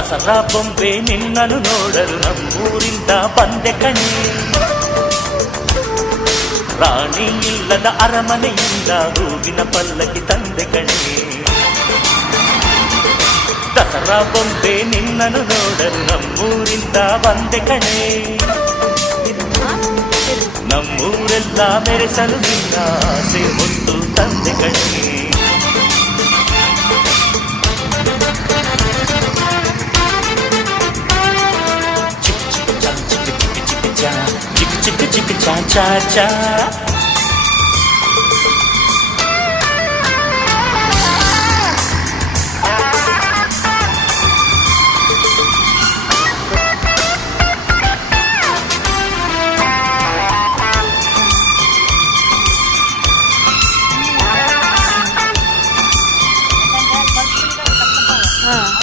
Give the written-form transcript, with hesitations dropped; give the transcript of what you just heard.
ದಸರಾ ಬೊಂಬೆ ನಿನ್ನನ್ನು ನೋಡಲು ನಮ್ಮೂರಿಂದ ಬಂದೆ ಕಣೆ. ರಾಣಿ ಇಲ್ಲದ ಅರಮನೆಯಿಂದ ಹೂವಿನ ಪಲ್ಲಕ್ಕಿ ತಂದೆ ಕಣೆ. ದಸರಾ ಬೊಂಬೆ ನಿನ್ನನ್ನು ನೋಡಲು ನಮ್ಮೂರಿಂದ ಬಂದೆ ಕಣೆ. ನಮ್ಮೂರೆಲ್ಲ ಮೆರೆಸಲು ನಿನ್ನ ಆಸೆ ಹೊತ್ತು ತಂದೆ ಕಣೆ. ಚಿಕ್ಕ ಚಿಕ್ಕ ಚಾ ಚಾ ಚಾ